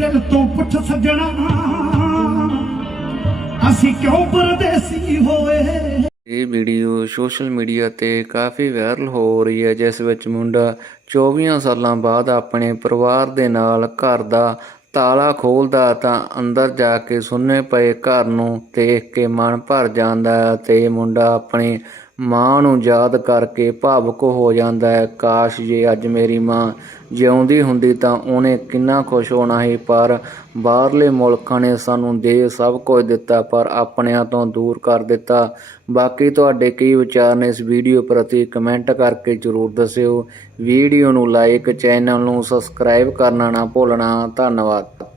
ਦਿਲ ਤੋਂ ਪੁੱਛ ਸੱਜਣਾ, ਅਸੀਂ ਕਿਉਂ ਪਰਦੇਸੀ ਹੋਏ? ਇਹ ਵੀਡੀਓ ਸੋਸ਼ਲ ਮੀਡੀਆ ਤੇ ਕਾਫੀ ਵਾਇਰਲ ਹੋ ਰਹੀ ਹੈ, ਜਿਸ ਵਿੱਚ ਮੁੰਡਾ 24 ਸਾਲਾਂ ਬਾਅਦ ਆਪਣੇ ਪਰਿਵਾਰ ਦੇ ਨਾਲ ਘਰ ਦਾ ਤਾਲਾ ਖੋਲਦਾ ਤਾਂ ਅੰਦਰ ਜਾ ਕੇ ਸੁੰਨੇ ਪਏ ਘਰ ਨੂੰ ਦੇਖ ਕੇ ਮਨ ਭਰ ਜਾਂਦਾ ਹੈ ਤੇ ਮੁੰਡਾ ਆਪਣੇ ਮਾਂ ਨੂੰ ਯਾਦ ਕਰਕੇ ਭਾਵੁਕ ਹੋ ਜਾਂਦਾ ਹੈ, ਕਾਸ਼ ਜੇ ਅੱਜ ਮੇਰੀ ਮਾਂ ਜਿਉਂਦੀ ਹੁੰਦੀ ਤਾਂ ਉਹਨੇ ਕਿੰਨਾ ਖੁਸ਼ ਹੋਣਾ ਸੀ, ਪਰ ਬਾਹਰਲੇ ਮੁਲਕਾਂ ਨੇ ਸਾਨੂੰ ਦੇ ਸਭ ਕੁਝ ਦਿੱਤਾ, ਪਰ ਆਪਣਿਆਂ ਤੋਂ ਦੂਰ ਕਰ ਦਿੱਤਾ। ਬਾਕੀ ਤੁਹਾਡੇ ਕੀ ਵਿਚਾਰ ਨੇ ਇਸ ਵੀਡੀਓ ਪ੍ਰਤੀ ਕਮੈਂਟ ਕਰਕੇ ਜਰੂਰ ਦੱਸਿਓ। ਵੀਡੀਓ ਨੂੰ ਲਾਈਕ, ਚੈਨਲ ਨੂੰ ਸਬਸਕ੍ਰਾਈਬ ਕਰਨਾ ਨਾ ਭੁੱਲਣਾ। ਧੰਨਵਾਦ।